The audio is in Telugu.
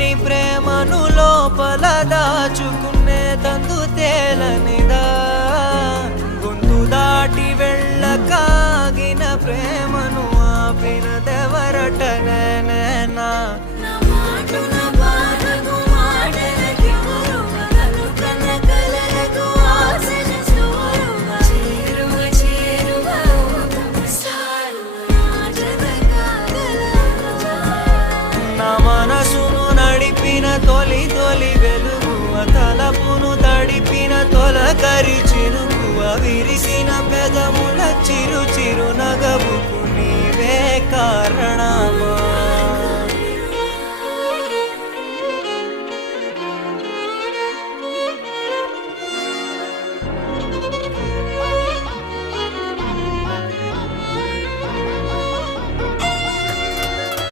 నీ ప్రేమను లోపల దాచుకునే తందు తేలనిదా గొంతు దాటి వెళ్ళకాగిన ప్రేమను ఆపినదెవరటనేనా మనసును నడిపిన తొలి తొలి వెలుగువ తలపును తడిపిన తొలకరి చిరుకువ విరిసిన పెదముల చిరు చిరు నగవుకు నీవే కారణమా